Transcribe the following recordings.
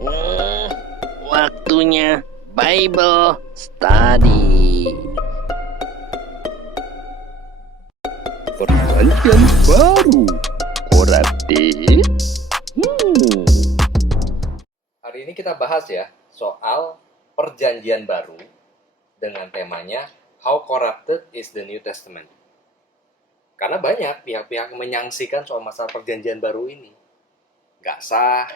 Hmm, waktunya Bible Study. Perjanjian baru. Korupsi. Hari ini kita bahas ya soal perjanjian baru dengan temanya How Corrupted is the New Testament. Karena banyak pihak-pihak menyangsikan soal masalah perjanjian baru ini. Nggak sah,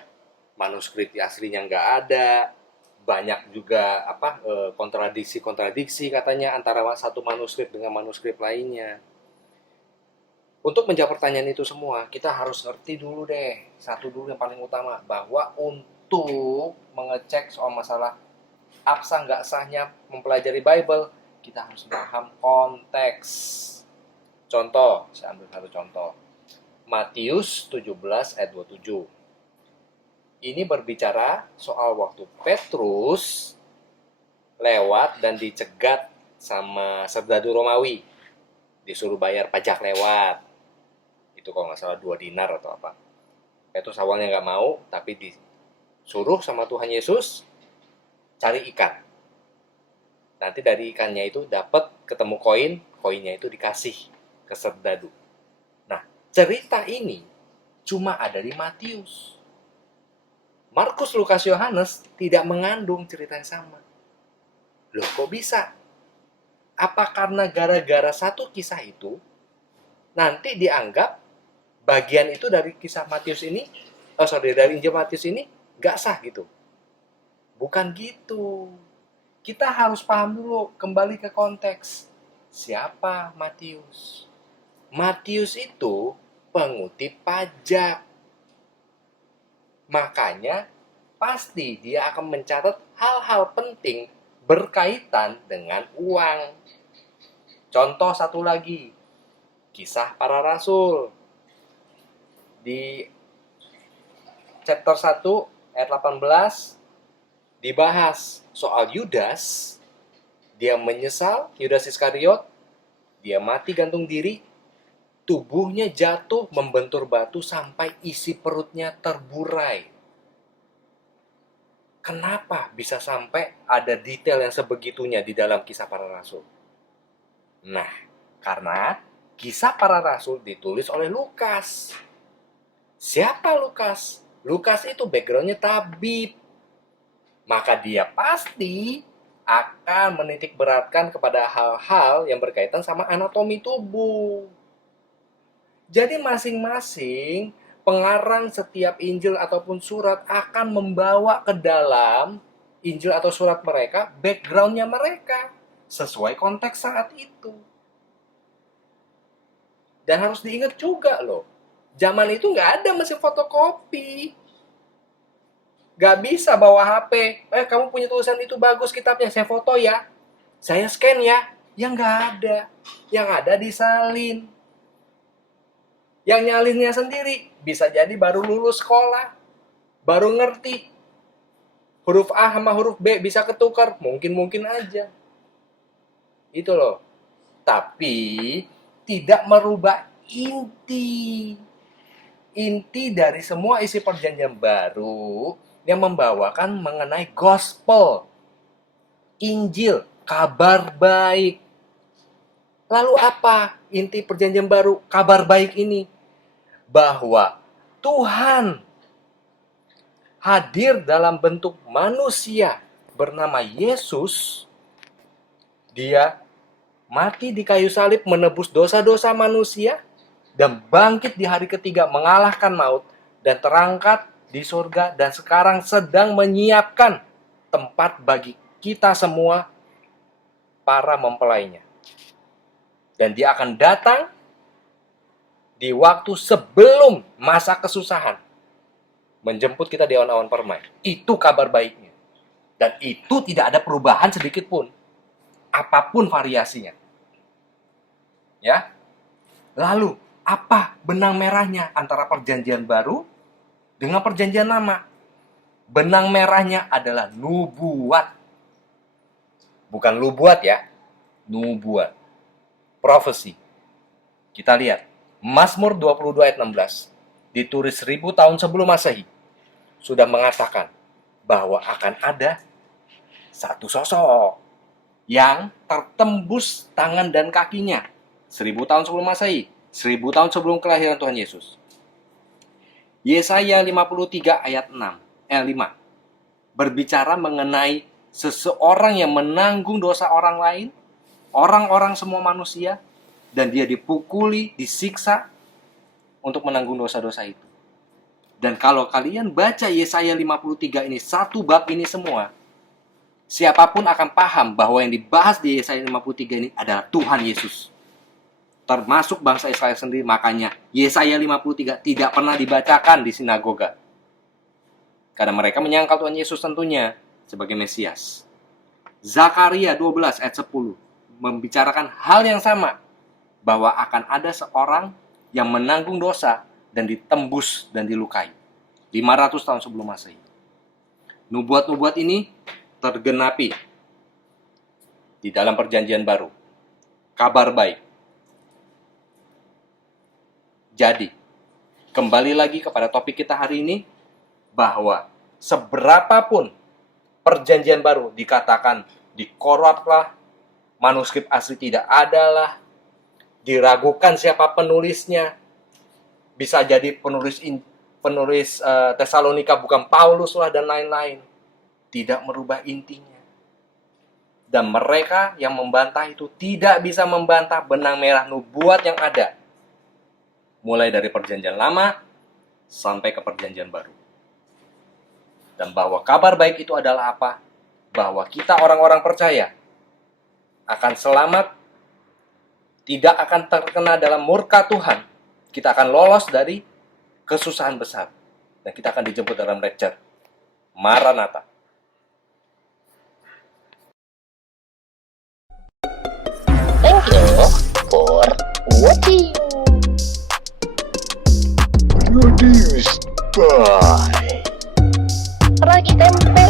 manuskrip aslinya nggak ada, banyak juga kontradiksi-kontradiksi katanya antara satu manuskrip dengan manuskrip lainnya. Untuk menjawab pertanyaan itu semua, kita harus ngerti dulu deh, satu dulu yang paling utama, bahwa untuk mengecek soal masalah absah nggak sahnya mempelajari Bible, kita harus paham konteks. Contoh, saya ambil satu contoh. Matius 17 ayat 27. Ini berbicara soal waktu Petrus lewat dan dicegat sama serdadu Romawi. Disuruh bayar pajak lewat. Itu kalau nggak salah 2 dinar atau apa. Petrus awalnya nggak mau, tapi disuruh sama Tuhan Yesus cari ikan. Nanti dari ikannya itu dapat ketemu koin, koinnya itu dikasih ke serdadu. Nah, cerita ini cuma ada di Matius. Markus, Lukas, Yohanes tidak mengandung cerita yang sama. Loh, kok bisa? Apa karena gara-gara satu kisah itu nanti dianggap bagian itu dari kisah Matius ini, dari Injil Matius ini nggak sah gitu? Bukan gitu. Kita harus paham dulu, kembali ke konteks. Siapa Matius? Matius itu pengutip pajak. Makanya pasti dia akan mencatat hal-hal penting berkaitan dengan uang. Contoh satu lagi, Kisah Para Rasul. Di chapter 1 ayat 18 dibahas soal Yudas. Dia menyesal, Yudas Iskariot, dia mati gantung diri, tubuhnya jatuh membentur batu sampai isi perutnya terburai. Kenapa bisa sampai ada detail yang sebegitunya di dalam Kisah Para Rasul? Nah, karena Kisah Para Rasul ditulis oleh Lukas. Siapa Lukas? Lukas itu backgroundnya tabib. Maka dia pasti akan menitik beratkan kepada hal-hal yang berkaitan sama anatomi tubuh. Jadi masing-masing pengarang setiap Injil ataupun surat akan membawa ke dalam Injil atau surat mereka backgroundnya mereka sesuai konteks saat itu. Dan harus diingat juga loh, zaman itu nggak ada mesin fotokopi. Nggak bisa bawa HP. Kamu punya tulisan itu bagus kitabnya, saya foto ya. Saya scan ya. Yang nggak ada. Yang ada disalin. Yang nyalinnya sendiri bisa jadi baru lulus sekolah. Baru ngerti. Huruf A sama huruf B bisa ketukar. Mungkin-mungkin aja. Itu loh. Tapi tidak merubah inti. Inti dari semua isi perjanjian baru yang membawakan mengenai gospel, Injil, kabar baik. Lalu apa inti perjanjian baru, kabar baik ini? Bahwa Tuhan hadir dalam bentuk manusia bernama Yesus. Dia mati di kayu salib menebus dosa-dosa manusia dan bangkit di hari ketiga mengalahkan maut dan terangkat di surga dan sekarang sedang menyiapkan tempat bagi kita semua para mempelainya. Dan dia akan datang di waktu sebelum masa kesusahan menjemput kita di awan-awan permai. Itu kabar baiknya. Dan itu tidak ada perubahan sedikit pun. Apapun variasinya. Ya. Lalu, apa benang merahnya antara perjanjian baru dengan perjanjian lama? Benang merahnya adalah nubuat. Bukan lubuat ya. Nubuat. Prophecy. Kita lihat. Mazmur 22 ayat 16. Ditulis 1000 tahun sebelum Masehi. Sudah mengatakan bahwa akan ada satu sosok yang tertembus tangan dan kakinya 1000 tahun sebelum Masehi, 1000 tahun sebelum kelahiran Tuhan Yesus. Yesaya 53 ayat 5 berbicara mengenai seseorang yang menanggung dosa orang lain, orang-orang semua manusia, dan dia dipukuli, disiksa untuk menanggung dosa-dosa itu. Dan kalau kalian baca Yesaya 53 ini, satu bab ini semua, siapapun akan paham bahwa yang dibahas di Yesaya 53 ini adalah Tuhan Yesus. Termasuk bangsa Israel sendiri, makanya Yesaya 53 tidak pernah dibacakan di sinagoga. Karena mereka menyangkal Tuhan Yesus tentunya sebagai Mesias. Zakaria 12 ayat 10 membicarakan hal yang sama, bahwa akan ada seorang yang menanggung dosa dan ditembus dan dilukai 500 tahun sebelum Masehi. Nubuat-nubuat ini tergenapi di dalam perjanjian baru. Kabar baik. Jadi, kembali lagi kepada topik kita hari ini, bahwa seberapapun perjanjian baru dikatakan dikorup lah, manuskrip asli tidak ada lah, diragukan siapa penulisnya, bisa jadi penulis Tesalonika bukan Paulus lah, dan lain-lain, tidak merubah intinya. Dan mereka yang membantah itu tidak bisa membantah benang merah nubuat yang ada, mulai dari perjanjian lama sampai ke perjanjian baru. Dan bahwa kabar baik itu adalah apa? Bahwa kita orang-orang percaya akan selamat, tidak akan terkena dalam murka Tuhan. Kita akan lolos dari kesusahan besar. Dan kita akan dijemput dalam rapture. Maranatha. Thank you for watching. Produced by Ragi tempe.